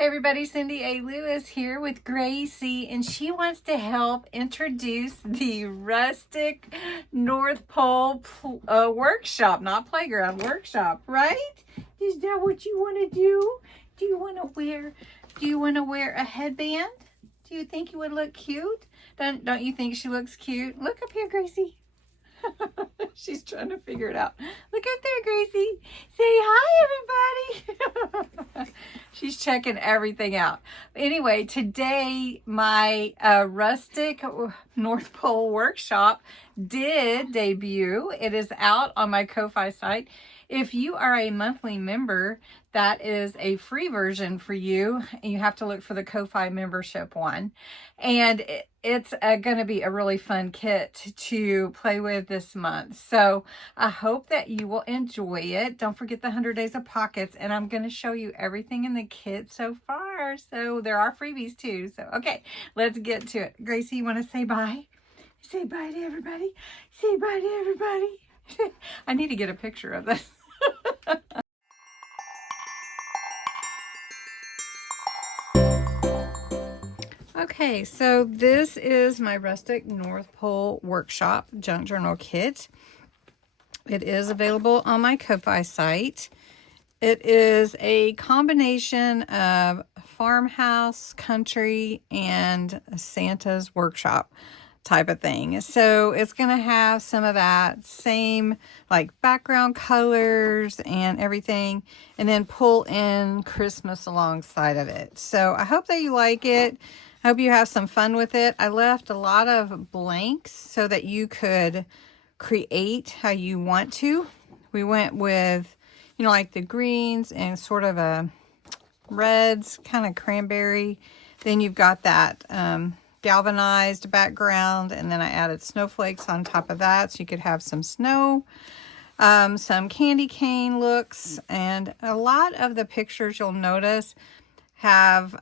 Hey everybody, Cindy A. Lewis here with Gracie, and she wants to help introduce the Rustic North Pole workshop, not playground, workshop, right? Is that what you want to do? Do you want to wear a headband? Do you think you would look cute? Don't you think she looks cute? Look up here, Gracie. She's trying to figure it out. Look up there, Gracie. Say hi, everybody. She's checking everything out. Anyway, today my Rustic North Pole workshop did debut. It is out on my Ko-Fi site. If you are a monthly member, that is a free version for you. You have to look for the Ko-Fi membership one. And it's going to be a really fun kit to play with this month. So I hope that you will enjoy it. Don't forget the 100 Days of Pockets. And I'm going to show you everything in the kit so far. So there are freebies too. So, okay, let's get to it. Gracie, you want to say bye? Say bye to everybody. Say bye to everybody. I need to get a picture of this. Okay, so this is my Rustic North Pole Workshop Junk Journal Kit. It is available on my Ko-Fi site. It is a combination of farmhouse, country, and Santa's workshop type of thing. So it's going to have some of that same like background colors and everything, and then pull in Christmas alongside of it. So I hope that you like it. I hope you have some fun with it. I left a lot of blanks so that you could create how you want to. We went with, you know, like the greens and sort of a reds, kind of cranberry. Then you've got that galvanized background, and then I added snowflakes on top of that so you could have some snow, some candy cane looks, and a lot of the pictures you'll notice have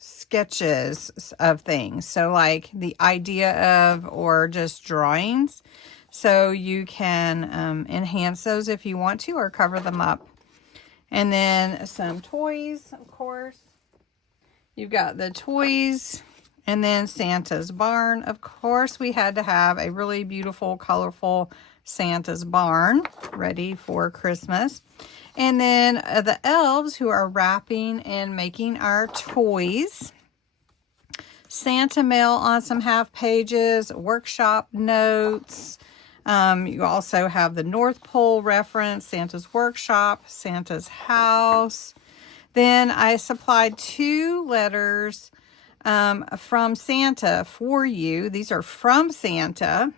sketches of things, so like the idea of, or just drawings, so you can enhance those if you want to, or cover them up. And then some toys, of course. You've got the toys, and then Santa's barn. Of course, we had to have a really beautiful, colorful Santa's barn ready for Christmas. And then the elves who are wrapping and making our toys. Santa mail on some half pages, workshop notes. You also have the North Pole reference, Santa's workshop, Santa's house. Then I supplied 2 letters from Santa for you. These are from Santa,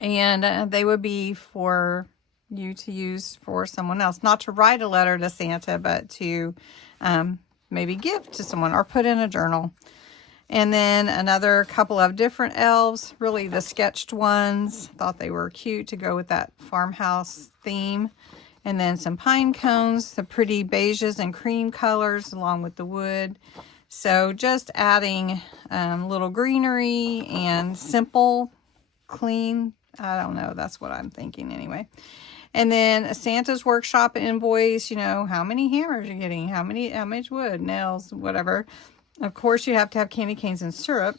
and they would be for you to use for someone else. Not to write a letter to Santa, but to maybe give to someone or put in a journal. And then another couple of different elves, really the sketched ones. Thought they were cute to go with that farmhouse theme. And then some pine cones, the pretty beiges and cream colors along with the wood. So just adding little greenery and simple, clean, I don't know, that's what I'm thinking anyway. And then a Santa's workshop invoice, you know, how many hammers you're getting, how much wood, nails, whatever. Of course, you have to have candy canes and syrup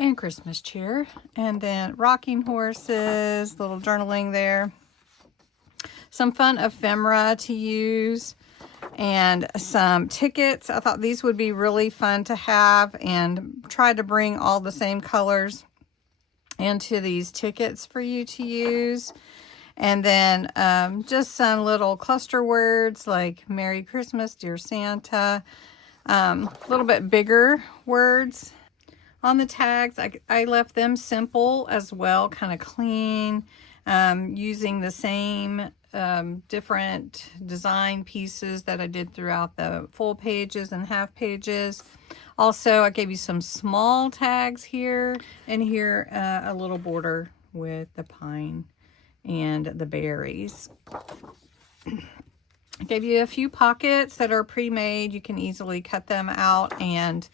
and Christmas cheer. And then rocking horses, little journaling there. Some fun ephemera to use, and some tickets. I thought these would be really fun to have, and tried to bring all the same colors into these tickets for you to use. And then just some little cluster words like Merry Christmas, Dear Santa. A little bit bigger words on the tags. I left them simple as well, kind of clean, using the same different design pieces that I did throughout the full pages and half pages. Also, I gave you some small tags here, and here a little border with the pine and the berries. I gave you a few pockets that are pre-made. You can easily cut them out and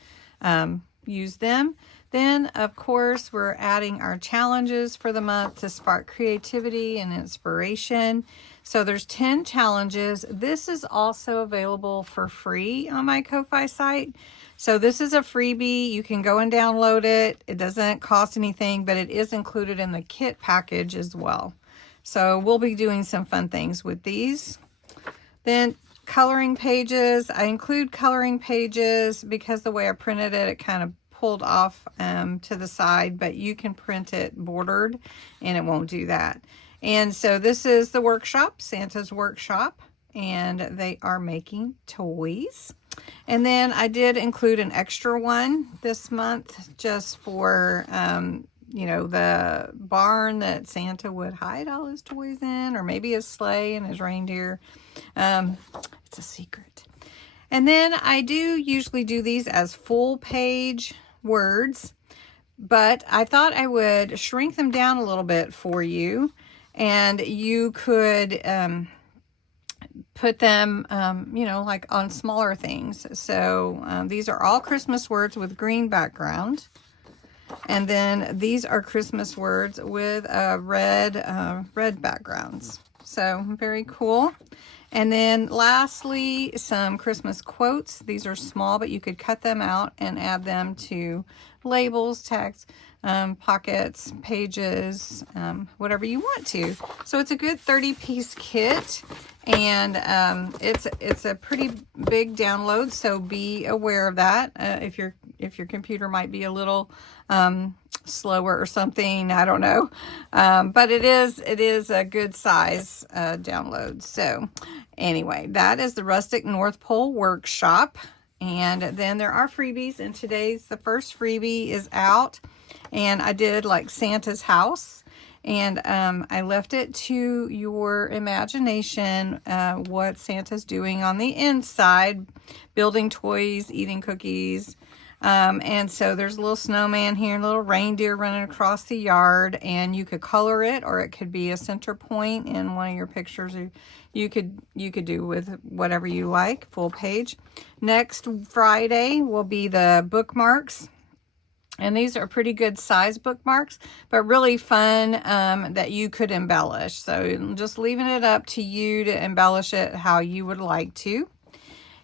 use them. Then, of course, we're adding our challenges for the month to spark creativity and inspiration. So there's 10 challenges. This is also available for free on my Ko-Fi site. So this is a freebie. You can go and download it. It doesn't cost anything, but it is included in the kit package as well. So we'll be doing some fun things with these. Then coloring pages. I include coloring pages because the way I printed it, it kind of pulled off to the side, but you can print it bordered and it won't do that. And so this is the workshop, Santa's workshop, and they are making toys. And then I did include an extra one this month just for, you know, the barn that Santa would hide all his toys in, or maybe his sleigh and his reindeer. It's a secret. And then I do usually do these as full page words, but I thought I would shrink them down a little bit for you, and you could put them, you know, like on smaller things. So these are all Christmas words with green background. And then these are Christmas words with red backgrounds. So very cool. And then lastly, some Christmas quotes. These are small, but you could cut them out and add them to labels, tags, pockets, pages, whatever you want to. So it's a good 30-piece kit, and it's a pretty big download. So be aware of that. If your computer might be a little slower or something, I don't know, but it is a good size download. So anyway, that is the Rustic North Pole Workshop. And then there are freebies, and today's the first freebie is out, and I did like Santa's house, and I left it to your imagination what Santa's doing on the inside, building toys, eating cookies. And so there's a little snowman here, a little reindeer running across the yard, and you could color it, or it could be a center point in one of your pictures. You could do with whatever you like, full page. Next Friday will be the bookmarks. And these are pretty good size bookmarks, but really fun that you could embellish. So just leaving it up to you to embellish it how you would like to.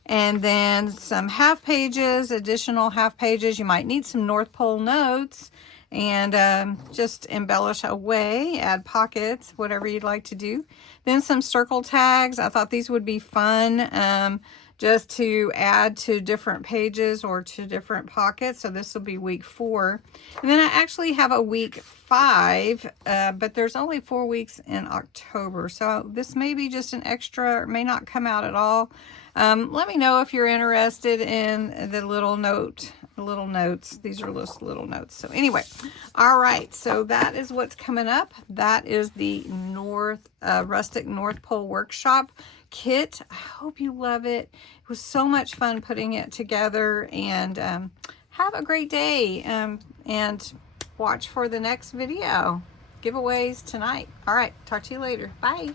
And then some half pages, additional half pages. You might need some North Pole notes, and just embellish away, add pockets, whatever you'd like to do. Then some circle tags. I thought these would be fun just to add to different pages or to different pockets. So this will be week 4. And then I actually have a week 5, but there's only 4 weeks in October. So this may be just an extra, or may not come out at all. Let me know if you're interested in the little notes. These are just little notes. So anyway, all right. So that is what's coming up. That is the Rustic North Pole Workshop kit. I hope you love it. It was so much fun putting it together, and have a great day, and watch for the next video. Giveaways tonight. All right. Talk to you later. Bye.